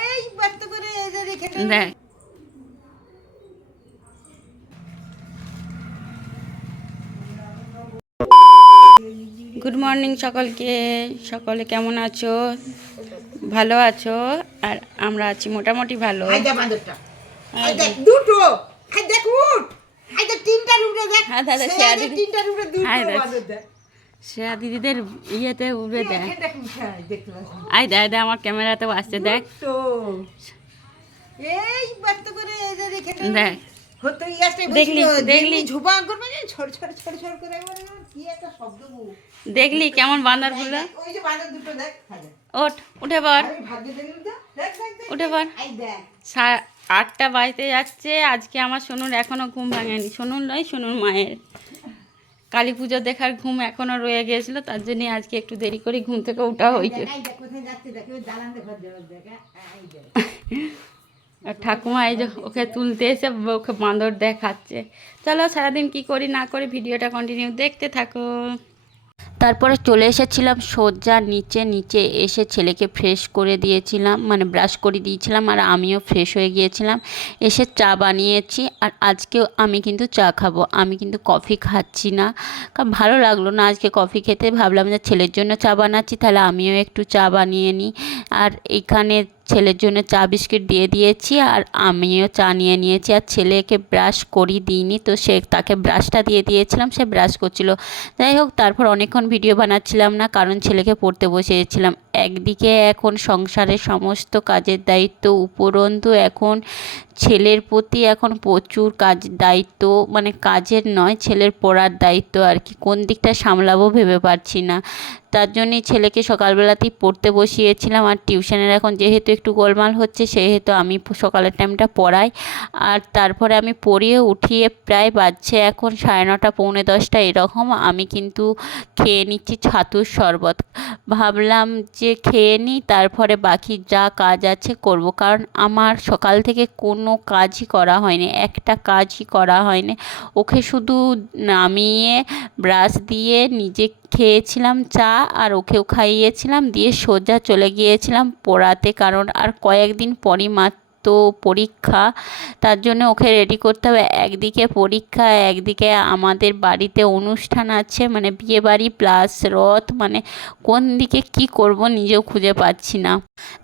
এই বাত করে এদের রেখে দেখ গুড মর্নিং সকলে কেমন আছো? ভালো আছো? আর আমরা আছি মোটামুটি ভালো। আই দেখ বাঁদরটা, আই দেখ দুটো, আই দেখ উঠ, আই দেখ তিনটা উড়ে দেখ। হ্যাঁ দাদা, সে শেয়া দেখ দিদি, তিনটা উড়ে দুটো হ্যাঁ দেখ বাঁদর দেখ। শেয়া দিদিদের ইয়েতে উড়ে দেখ। এখানটা কি খায় দেখতে পাচ্ছি আই দেখ দেখ আমার ক্যামেরাতেও আসছে দেখ। তো এই বাত করে এদের রেখে দেখ হতো ইয়াসটা দেখলি, দেখলি? ঝোপা করবে না ছড় ছড় ছড় ছড় করে একবার কি একটা শব্দ গো। দেখলি কেমন বান্দরগুলো? ওই যে বাঁদর দুটো দেখ, হাজার ওঠ, উঠে পড়, আমি ভাগ্য দেখলি তো দেখ দেখ দেখ উঠে পড়। আই দেখ 8টা বাজতে যাচ্ছে। আজকে আমার সোনুর এখনও ঘুম ভাঙেনি। সোনুর নয়, সোনুর মায়ের কালী পুজো দেখার ঘুম এখনও রয়ে গিয়েছিলো, তার জন্যে আজকে একটু দেরি করে ঘুম থেকে ওঠা হয়েছে। আই দেখ কোথায় যাচ্ছে দেখ ওই দালান দেখা দেখ আই দেখ। আর ঠাকুমা এই যে ওকে তুলতে এসে ওকে বাঁদর দেখাচ্ছে। চলো সারাদিন কি করি না করি ভিডিওটা কন্টিনিউ দেখতে থাকো। তারপরে চলে এসেছিলাম সোজা নিচে এসে ছেলেকে ফ্রেশ করে দিয়েছিলাম, মানে ব্রাশ করে দিয়েছিলাম, আর আমিও ফ্রেশ হয়ে গিয়েছিলাম। এসে চা বানিয়েছি, আর আজকেও আমি কিন্তু চা খাবো। আমি কিন্তু কফি খাচ্ছি না, কারণ ভালো লাগলো না আজকে কফি খেতে। ভাবলাম যে ছেলের জন্য চা বানাচ্ছি, তাহলে আমিও একটু চা বানিয়ে নিই। আর এখানে ছেলের জন্য চা বিস্কিট দিয়ে দিয়েছি, আর আমিও চা নিয়ে নিয়েছি। আর ছেলেকে ব্রাশ করি দিইনি, তো তাকে ব্রাশটা দিয়ে দিয়েছিলাম, সে ব্রাশ করছিল। যাই হোক, তারপর অনেকক্ষণ ভিডিও বানাচ্ছিলাম না, কারণ ছেলেকে পড়তে বসিয়েছিলাম। একদিকে এখন সংসারের সমস্ত কাজের দায়িত্ব, উপরন্তু এখন ছেলের প্রতি এখন প্রচুর দায়িত্ব, মানে কাজের নয়, ছেলের পড়ার দায়িত্ব আর কি। কোন দিকটা সামলাবো ভেবে পারছি না। তার জন্যই ছেলেকে সকালবেলাতেই পড়তে বসিয়েছিলাম। আর টিউশনের এখন যেহেতু একটু গোলমাল হচ্ছে, সেহেতু আমি সকালের টাইমটা পড়াই। আর তারপরে আমি পড়িয়ে উঠিয়ে প্রায় বাজছে এখন 9:30 পৌনে 10টা এরকম। আমি কিন্তু খেয়ে নিচ্ছি ছাতুর শরবত। ভাবলাম যে খেয়ে নিই, তারপরে বাকি যা কাজ আছে করব, কারণ আমার সকাল থেকে কোনো কাজই করা হয়নি, একটা কাজই করা হয়নি। ওকে শুধু নামিয়ে ব্রাশ দিয়ে নিজে খেয়েছিলাম চা, আর ওকেও খাইয়েছিলাম, দিয়ে সোজা চলে গিয়েছিলাম পড়াতে, কারণ আর কয়েকদিন পরই মাত্র পরীক্ষা। তার জন্য ওকে রেডি করতে হবে। একদিকে পরীক্ষা, একদিকে আমাদের বাড়িতে অনুষ্ঠান আছে, মানে বিয়ে বাড়ি প্লাস রথ, মানে কোন দিকে কি করব নিজেও খুঁজে পাচ্ছি না।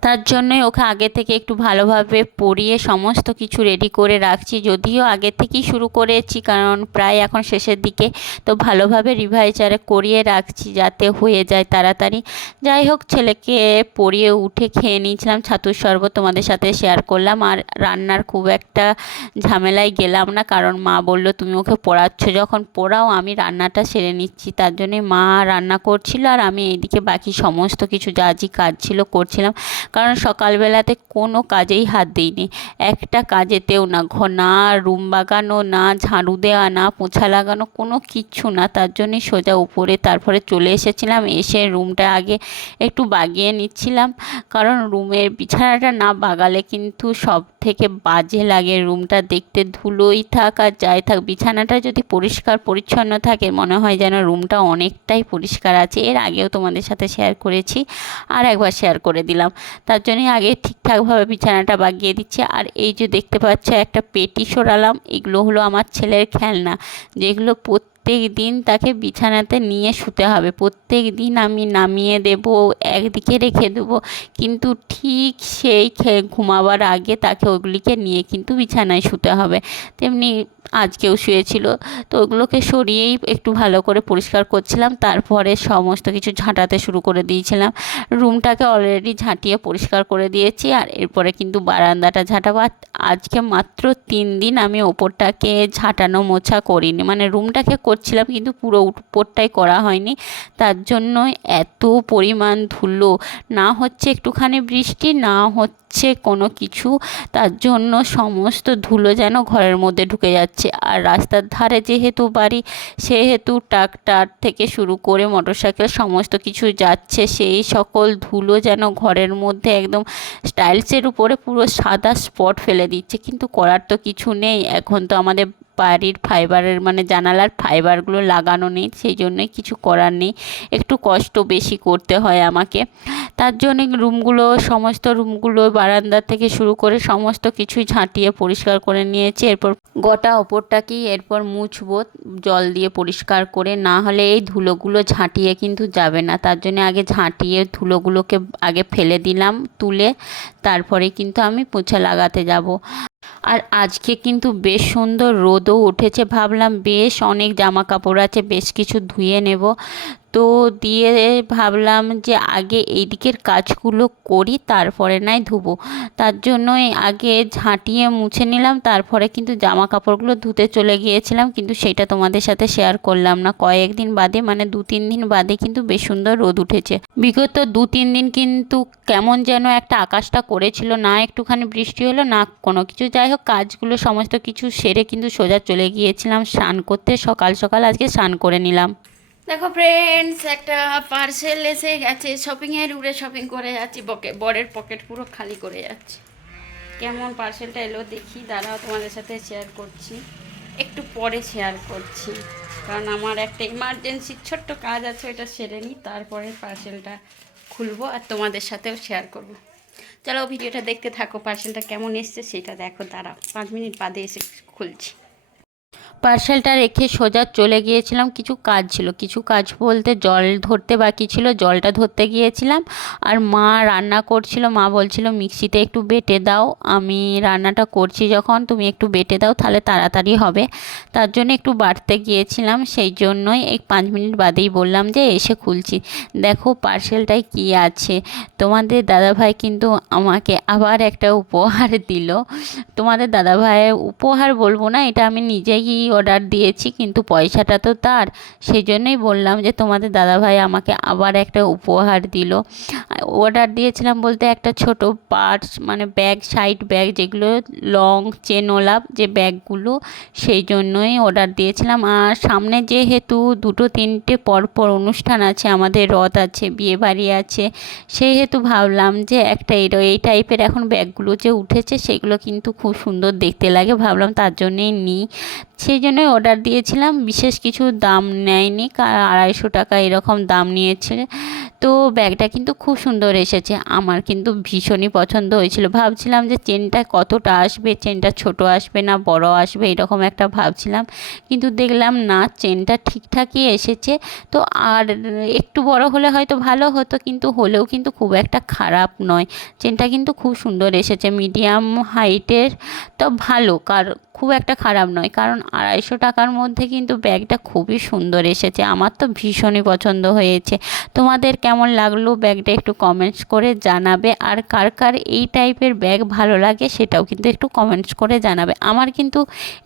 তার জন্যই ওকে আগে থেকে একটু ভালোভাবে পড়িয়ে সমস্ত কিছু রেডি করে রাখছি। যদিও আগে থেকেই শুরু করেছি, কারণ প্রায় এখন শেষের দিকে, তো ভালোভাবে রিভাইজারে করিয়ে রাখছি যাতে হয়ে যায় তাড়াতাড়ি। যাই হোক, ছেলেকে পড়িয়ে উঠে খেয়ে নিয়েছিলাম ছাতুর শরবত, তোমাদের সাথে শেয়ার করলাম। আর রান্নার খুব একটা ঝামেলায় গেলাম না, কারণ মা বলল তুমি ওকে পড়াচ্ছ যখন পড়াও, আমি রান্নাটা সেরে নিচ্ছি। তার জন্যে মা রান্না করছিল, আর আমি এইদিকে বাকি সমস্ত কিছু যা কাজ ছিল করছিলাম। কারণ সকালবেলাতে কোনো কাজেই হাত দিইনি, একটা কাজেতেও না, না রুম বাগানো, না ঝাড়ু দেওয়া, না পোছা লাগানো, কোনো কিচ্ছু না। তার জন্যই সোজা উপরে তারপরে চলে এসেছিলাম। এসে রুমটা আগে একটু বাগিয়ে নিচ্ছিলাম, কারণ রুমের বিছানাটা না বাগালে কিন্তু সব থেকে বাজে লাগে রুমটা দেখতে। ধুলোই থাক আর যাই থাক, বিছানাটা যদি পরিষ্কার পরিচ্ছন্ন থাকে মনে হয় যেন রুমটা অনেকটাই পরিষ্কার আছে। এর আগেও তোমাদের সাথে শেয়ার করেছি, আর একবার শেয়ার করে দিলাম। তার জন্যই আগে ঠিকঠাকভাবে বিছানাটা বাগিয়ে দিচ্ছে। আর এই যে দেখতে পাচ্ছ একটা পেটি সরালাম, এগুলো হলো আমার ছেলের খেলনা, যেগুলো প্রত্যেক দিন তাকে বিছানাতে নিয়ে শুতে হবে। প্রত্যেক দিন আমি নামিয়ে দেব, একদিকে রেখে দেবো, কিন্তু ঠিক সেই ঘুমাবার আগে তাকে ওগুলিকে নিয়ে কিন্তু বিছানায় শুতে হবে। তেমনি আজকেও শুয়েছিল, তো ওগুলোকে সরিয়েই একটু ভালো করে পরিষ্কার করছিলাম। তারপরে সমস্ত কিছু ঝাঁটাতে শুরু করে দিয়েছিলাম। রুমটাকে অলরেডি ঝাঁটিয়ে পরিষ্কার করে দিয়েছি, আর এরপরে কিন্তু বারান্দাটা ঝাঁটাবো। আজকে মাত্র 3 দিন আমি ওপরটাকে ঝাঁটানো মোছা করিনি, মানে রুমটাকে করছিলাম কিন্তু পুরো উপরটাই করা হয়নি। তার জন্য এত পরিমাণ ধুলো, না হচ্ছে একটুখানি বৃষ্টি, না হচ্ছে কোনো কিছু, তার জন্য সমস্ত ধুলো যেন ঘরের মধ্যে ঢুকে যাচ্ছে। আর রাস্তার ধারে যেহেতু বাড়ি, সেহেতু ট্রাক্টর থেকে শুরু করে মোটরসাইকেল সমস্ত কিছু যাচ্ছে, সেই সকল ধুলো যেন ঘরের মধ্যে একদম টাইলসের উপরে পুরো সাদা স্পট ফেলে দিচ্ছে। কিন্তু করার তো কিছু নেই, এখন তো আমাদের বাড়ির ফাইবারের মানে জানালার ফাইবারগুলো লাগানো নেই, সেই জন্যই কিছু করার নেই, একটু কষ্ট বেশি করতে হয় আমাকে। তার জন্য রুমগুলো সমস্ত রুমগুলো বারান্দা থেকে শুরু করে সমস্ত কিছুই ঝাঁটিয়ে পরিষ্কার করে নিয়েছি। এরপর গোটা ওপরটাকেই এরপর মুছবো জল দিয়ে পরিষ্কার করে, না হলে এই ধুলোগুলো ঝাঁটিয়ে কিন্তু যাবে না। তার জন্য আগে ঝাঁটিয়ে ধুলোগুলোকে আগে ফেলে দিলাম তুলে, তারপরে কিন্তু আমি পোছা লাগাতে যাব। আর আজকে কিন্তু বেশ সুন্দর রোদও উঠেছে, ভাবলাম বেশ অনেক জামা কাপড় আছে, বেশ কিছু ধুয়ে নেব। তো দিয়ে ভাবলাম যে আগে এই দিকের কাজগুলো করি, তারপরে নয় ধুবো। তার জন্যই আগে ঝাঁটিয়ে মুছে নিলাম, তারপরে কিন্তু জামা কাপড়গুলো ধুতে চলে গিয়েছিলাম, কিন্তু সেটা তোমাদের সাথে শেয়ার করলাম না। কয়েকদিন বাদে মানে 2-3 দিন বাদে কিন্তু বেশ সুন্দর রোদ উঠেছে। বিগত 2-3 দিন কিন্তু কেমন যেন একটা আকাশটা করেছিল, না একটুখানি বৃষ্টি হলো না কোনো কিছু। যাই হোক, কাজগুলো সমস্ত কিছু সেরে কিন্তু সোজা চলে গিয়েছিলাম স্নান করতে। সকাল সকাল আজকে স্নান করে নিলাম। দেখো ফ্রেন্ডস, একটা পার্সেল এসে গেছে, শপিংয়ের উপরে শপিং করে যাচ্ছি, বরের পকেট পুরো খালি করে যাচ্ছে। কেমন পার্সেলটা এলো দেখি, দাঁড়াও তোমাদের সাথে শেয়ার করছি, একটু পরে শেয়ার করছি, কারণ আমার একটা ইমার্জেন্সি ছোট্ট কাজ আছে, ওইটা সেরে নিই, তারপরে পার্সেলটা খুলবো আর তোমাদের সাথেও শেয়ার করব। চলো ভিডিওটা দেখতে থাকো, পার্সেলটা কেমন এসছে সেটা দেখো। দাঁড়াও 5 মিনিট বাদে এসে খুলছি। পার্সেলটা রেখে সোজা চলে গিয়েছিলাম, কিছু কাজ ছিল, কিছু কাজ বলতে জল ধরতে বাকি ছিল, জলটা ধরতে গিয়েছিলাম। আর মা রান্না করছিল, মা বলছিল মিক্সিতে একটু বেটে দাও, আমি রান্নাটা করছি যখন তুমি একটু বেটে দাও তাহলে তাড়াতাড়ি হবে। তার জন্য একটু বাটতে গিয়েছিলাম, সেই জন্যই এই 5 মিনিট বাদেই বললাম যে এসে খুলছি। দেখো পার্সেলটায় কি আছে। তোমাদের দাদাভাই কিন্তু আমাকে আবার একটা উপহার দিল। তোমাদের দাদাভাইয়ের উপহার বলবো না, এটা আমি নিজেই অর্ডার দিয়েছি, কিন্তু পয়সাটা তো তার, সেই জন্যই বললাম যে তোমাদের দাদাভাই আমাকে আবার একটা উপহার দিল। অর্ডার দিয়েছিলাম বলতে একটা ছোট পার্স মানে ব্যাগ, সাইড ব্যাগ, যেগুলো লং চেনওয়ালা যে ব্যাগগুলো, সেই জন্যই অর্ডার দিয়েছিলাম। আর সামনে যেহেতু 2-3টে পরপর অনুষ্ঠান আছে, আমাদের রথ আছে, বিয়েবাড়ি আছে, সেহেতু ভাবলাম যে একটা এই টাইপের এখন ব্যাগগুলো যে উঠেছে সেগুলো কিন্তু খুব সুন্দর দেখতে লাগে, ভাবলাম তার জন্যেই নিই, সেই জন্যই অর্ডার দিয়েছিলাম। বিশেষ কিছু দাম নেয়নি, 250 টাকা এরকম দাম নিয়েছে। তো ব্যাগটা কিন্তু খুব সুন্দর এসেছে, আমার কিন্তু ভীষণই পছন্দ হয়েছিল। ভাবছিলাম যে চেনটা কতটা আসবে, চেনটা ছোট আসবে না বড় আসবে, এরকম একটা ভাবছিলাম, কিন্তু দেখলাম না চেনটা ঠিকঠাকই এসেছে। তো আর একটু বড় হলে হয়তো ভালো হতো, কিন্তু হলেও কিন্তু খুব একটা খারাপ নয়, চেনটা কিন্তু খুব সুন্দর এসেছে, মিডিয়াম হাইটের, তো ভালো, খুব একটা খারাপ নয়, কারণ 250 টাকার মধ্যে কিন্তু ব্যাগটা খুবই সুন্দর এসেছে, আমার তো ভীষণই পছন্দ হয়েছে। তোমাদের কেমন লাগলো ব্যাগটা একটু কমেন্টস করে জানাবে, আর কার কার এই টাইপের ব্যাগ ভালো লাগে সেটাও কিন্তু একটু কমেন্টস করে জানাবে। আমার কিন্তু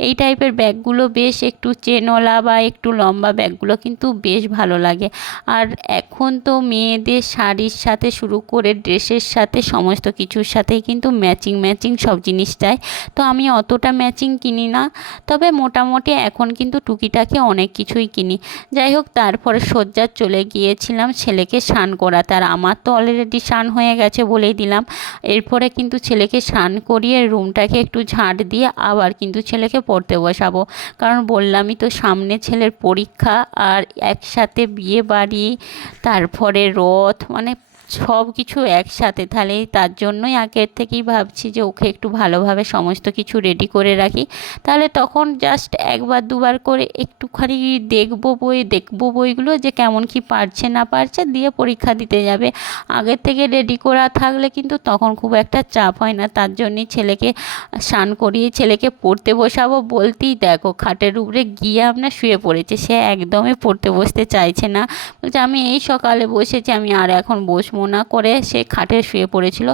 এই টাইপের ব্যাগগুলো বেশ একটু চেনওয়ালা বা একটু লম্বা ব্যাগগুলো কিন্তু বেশ ভালো লাগে। আর এখন তো মেয়েদের শাড়ির সাথে শুরু করে ড্রেসের সাথে সমস্ত কিছুর সাথেই কিন্তু ম্যাচিং সব জিনিস চাই, তো আমি অতটা ম্যাচিং কিনি না, তবে মোটামুটি এখন কিন্তু টুকিটাকি অনেক কিছুই কিনি। যাই হোক, তারপরে সজ্জা চলে গিয়েছিলাম ছেলেকে স্নান করাতে, আর আমার তো অলরেডি স্নান হয়ে গেছে বলেই দিলাম। এরপরে কিন্তু ছেলেকে স্নান করিয়ে রুমটাকে একটু ঝাঁট দিয়ে আবার কিন্তু ছেলেকে পড়তে বসাবো, কারণ বললামই তো সামনে ছেলের পরীক্ষা, আর একসাথে বিয়ে বাড়ি, তারপরে রথ, মানে সব কিছু একসাথে, তাহলে তার জন্যই আগের থেকেই ভাবছি যে ওকে একটু ভালোভাবে সমস্ত কিছু রেডি করে রাখি, তাহলে তখন জাস্ট 1-2বার করে একটুখানি দেখবো বইগুলো যে কেমন কি পারছে না পারছে, দিয়ে পরীক্ষা দিতে যাবে। আগের থেকে রেডি করা থাকলে কিন্তু তখন খুব একটা চাপ হয় না। তার জন্যই ছেলেকে স্নান করিয়ে ছেলেকে পড়তে বসাবো বলতেই দেখো খাটের উপরে গিয়ে আপনার শুয়ে পড়েছে, সে একদমই পড়তে বসতে চাইছে না, বলছে আমি এই সকালে বসেছি, আমি আর এখন বসবো না, করে সে খাটে শুয়ে পড়েছিল।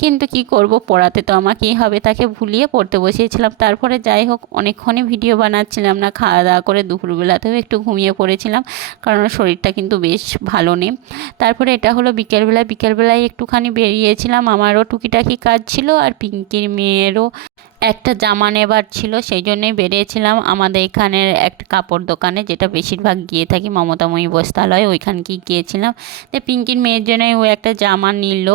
কিন্তু কি করব, পড়াতে তো আমাকেই হবে, তাকে ভুলিয়ে পড়তে বসিয়েছিলাম। তারপরে যাই হোক, অনেকক্ষণই ভিডিও বানাচ্ছিলাম না, খাওয়া দাওয়া করে দুপুরবেলাতেও একটু ঘুমিয়ে পড়েছিলাম, কারণ শরীরটা কিন্তু বেশ ভালো নেই। তারপরে এটা হলো বিকেলবেলায় একটুখানি বেরিয়েছিলাম, আমারও টুকিটাকি কাজ ছিল, আর পিঙ্কির মেয়েরও একটা জামা নেবার ছিল, সেই জন্যই বেরিয়েছিলাম আমাদের এখানের একটা কাপড় দোকানে, যেটা বেশিরভাগ গিয়ে থাকি, মমতাময়ী বস্ত্রালয়, ওইখানকেই গিয়েছিলাম। তো পিঙ্কির মেয়ের জন্যই ও একটা জামা নিল,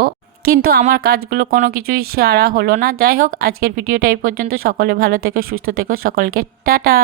কিন্তু আমার কাজগুলো কোনো কিছুই সারা হলো না। যাই হোক, আজকের ভিডিওটা এই পর্যন্ত। সকলে ভালো থেকো, সুস্থ থেকো, সকলকে টাটা।